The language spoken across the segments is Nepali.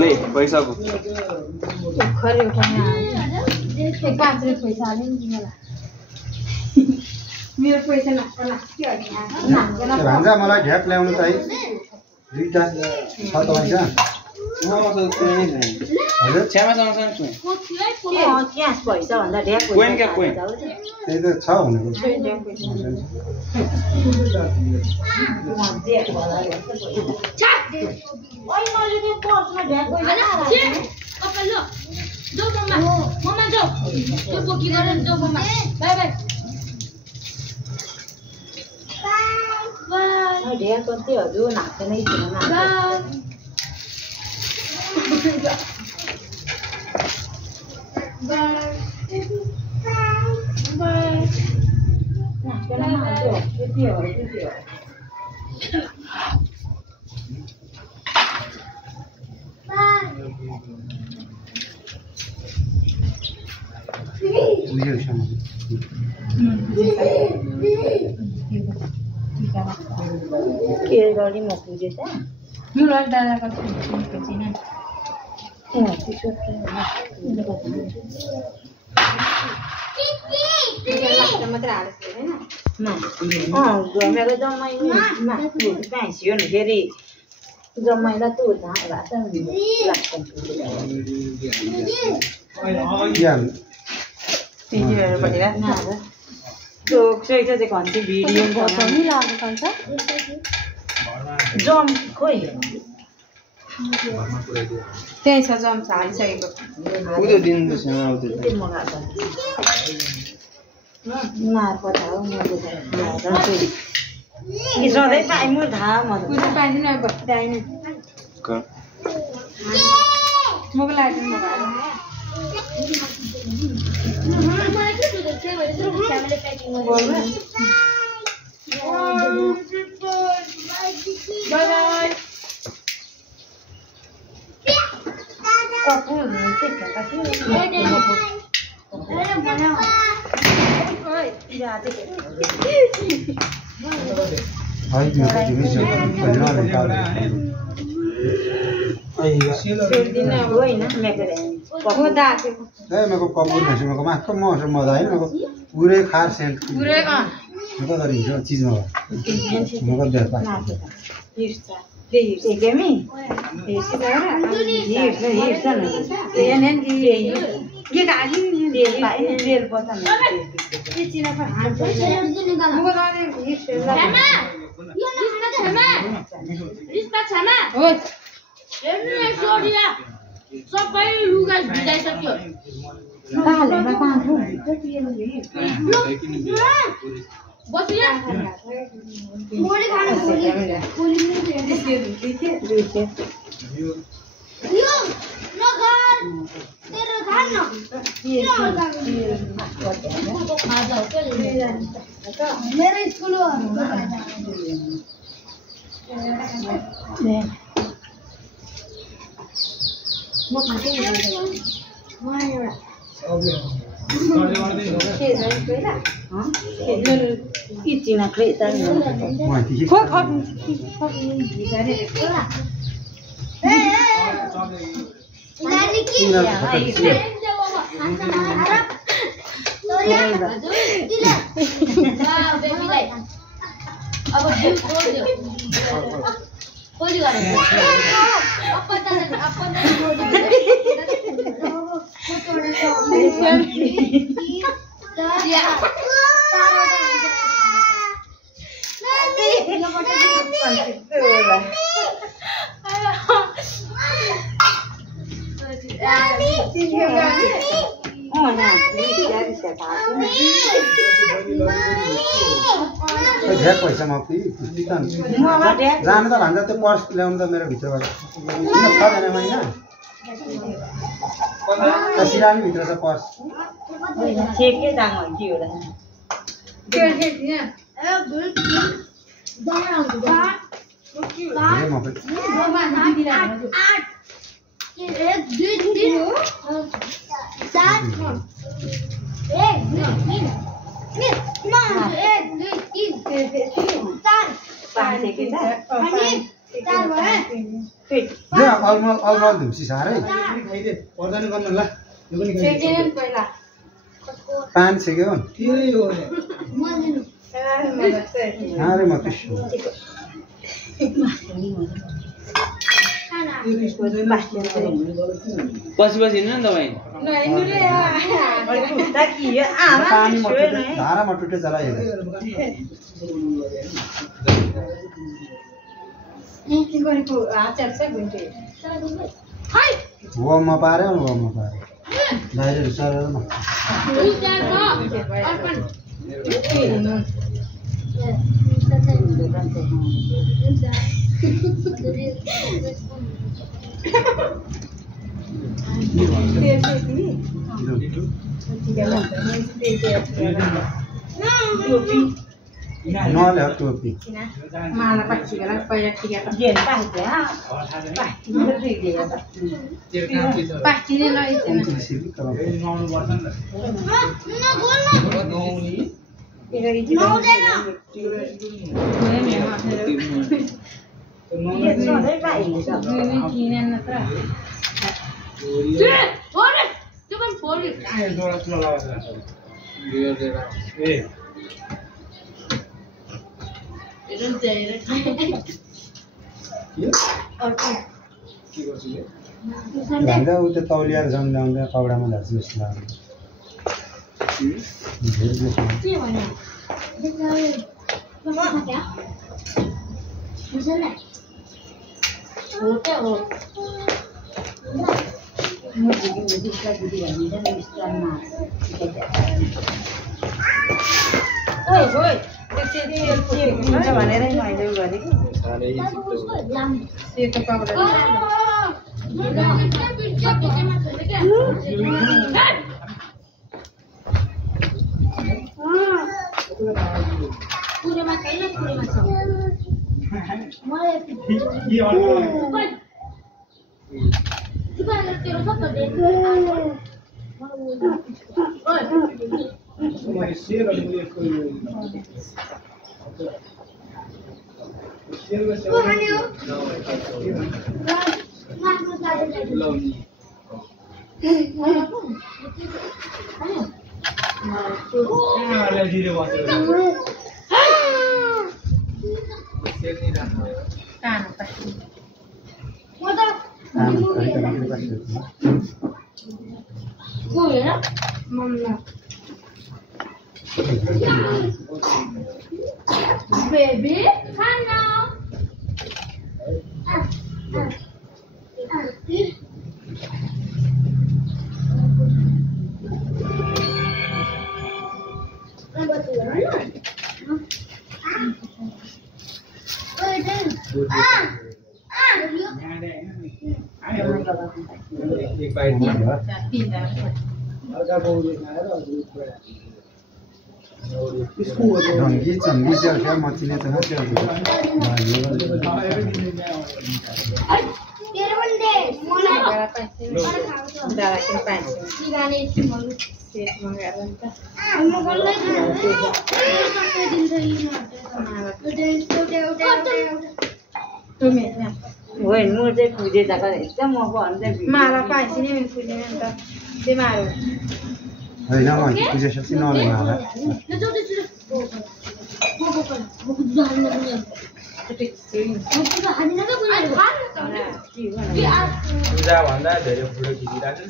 ले पैसाको खरे उठाउन काँचरे पैसा नि मलाई मेरो पैसा नाक्ला के हो भान्जा मलाई ढ्याप ल्याउनु चाहिँ दुईटा छ तपाईसँग हजुर छ्यामासँग छ क्यास पैसा भन्दा ढ्याप कोइन क्या कोइन त्यही त छ भनेको ढ्याप कति हजुर नाक्दैन के गरी म पुजेछ मलाई दादाको छैन मेरो जम्माइमा भैँसियो नि फेरि जम्माइलाई तँ लाग्छ भिडियो जम खोइ त्यही छ जम हालिसकेको पुरो दिन त्यसमा मार पठाऊ सधैँ पाइ म थाहा म पाइँदैन पाइँदैन मको लागि पूरे खार सेंट चीज सबै लुगा भिजाइसक्यो बसिया मोले खाना यो नगर तेरो खाना मेरो स्कुल हो म खाँदै Itina kreta ni. Kok kok Lari ki harap अब खोज गरे पैसा माग्दै जानु त भन्दा त्यो पर्स ल्याउनु त मेरो भित्रबाट किन छ छैन महिना सिरानी भित्र छ पर्स के दाङ हो के होला पाँच के छ चार भयो फेट ले अलमल धुम्सी सारै खाइदे पर्दैन गर्नु ल यो पनि सेकेन्ड पहिला 5 सेके हो तिरै हो म दिनु अरे म त्यसो खाना पछि हिँड्नु नि तपाईँ ताकि यो आमा पानी छोए मटुटे नै धारा मटुटे जला हेरे गरेको आचार चाहिँ भुन्टे वो म पारे बाहिर सरेर न नले टोपी माला पाछी बेला पहिला टिका जेन पाइन्छ पाछी नै लैदैन किनेन नत्र भन्दा उ त तौलिया जम्दाउँदा कपडामा झार्छ जस्तो लाग्यो के भन्यो हो क्या हो ओइ हुन्छ भनेर मैले गरेको सेतो कपडा पुरेमा छैन पुरेमा छ मलाई तेरो सब दे मैले सेयर गरेको यसको सेयर गर्छ Baby, Hana. एक बाइट ढङ्गी चङ्गी चाहिँ मचिने त होइन म चाहिँ पुजे जाँदा एकदम म भन्दै माला पाएपछि नै मैले पुज्दैन नि त बिमार होइन म पुजेपछि नले माला पूजा भन्दा धेरै फोटो खिचिरहेको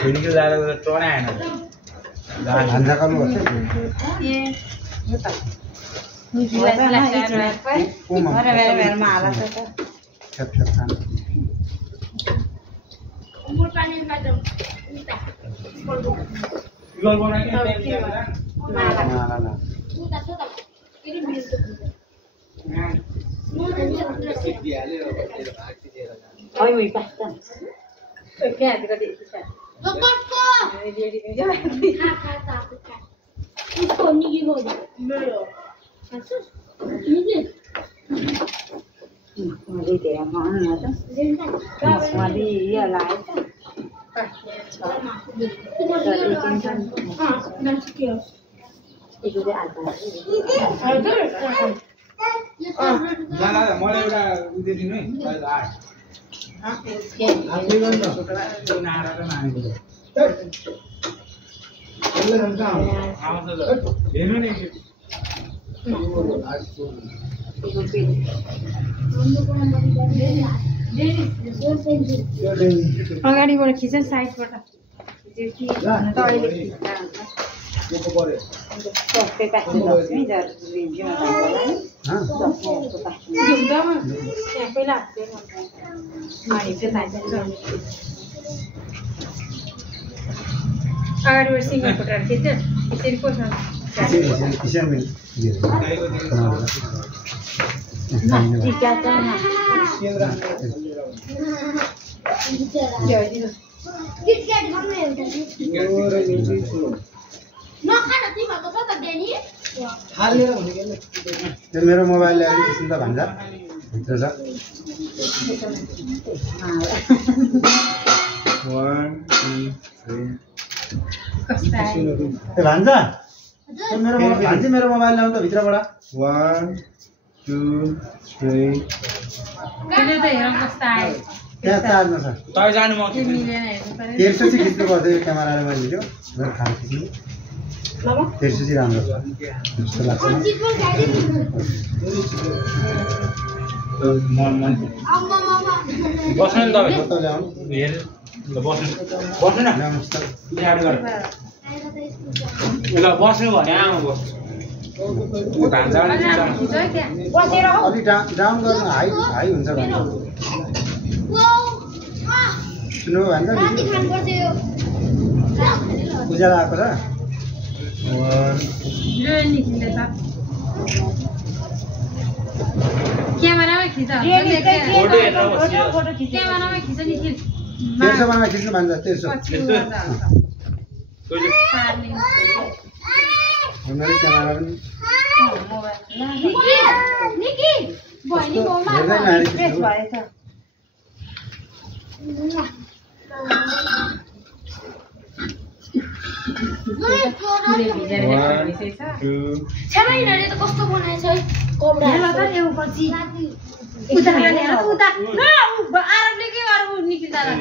खुनीको जाँदा टोना आएन भान्जा कालु गर्छ माला छ त छ्याप छ्याप खानु माला ला ओइ पास्ता क्या हातको देख्छ उहाँले धेरै खानु त उहाँले यो लगाएछ जाला मलाई एउटा उदे दिनु है आफै गर्न त नारा र नानीको आउँछ ल हेर्नु नि अगाडिबाट खिच साइडबाट त अहिले सबै काट्नु लक्ष्मी जरुरीमा पहिला अगाडिबाट सिङ्गल फोटोहरू खिच्छ यसरी कोसँग किसान मिल टिका त किटक्याट खानु एउटा नखान तिमीहरुको छ त डेनी त्यो मेरो मोबाइलले अलिक किसिम त भन्छ भित्र छ 1 2 3 ए भन्छ त्यो मेरो भन्छ मेरो मोबाइल ल्याउँ त भित्रबाट 1 2 3 कहिले त हेरौँ कस्तो आयो त्यहाँ चार्जमा छ तपाईँ जानु म मिलेन हेर्नु पर्यो तेर्सो चाहिँ खिच्नु पर्छ यो क्यामेराले मैले त्यो मेरो खाना खिच्नु तेर्सो चाहिँ राम्रो छ जस्तो लाग्छ चिकन खाइदिनु बस्नु नि तपाईँ त ल्याउनु हेर ल बस्नु बस्नु न ल्याउनुहोस् त याद गर ल बस्नु भने आमा बस्नु भान्जा खिच है त्यहाँ बसेर हौ अलि डाउन गर्नु हाई हाई हुन्छ भने सुन्नु भन्छ राति खानुपर्छ यो उज्यालो आएको छ 1 यो निस्किँदै छ क्यामेरामै खिच फोटो खिच्नु क्यामेरामै खिच निखिल तेर्सो बनाएर खिच्नु भन्छ तेर्सो मेरो क्यामेरा पनि निकी बहिनी बाउमा हेर्दै नहेरी फ्रेस खिच्नु भएछ छ्यामाइनले त कस्तो बनाएछ है कपडा आरबले के गर्नु निखिल दादा 1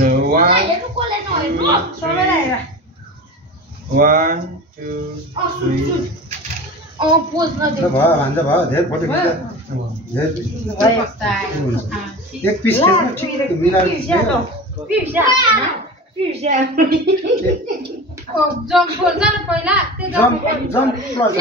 No, 1 हेर्नु कसले नहेर्नु 1 2 3 पोज ल भयो भन्छ भयो धेरै फोटो खिच्छ धेरै एक पिस खिच्नु ठिक मिलाएर खिच्नु जम्प बोल्छ न पहिला त्यो जम्प प्लस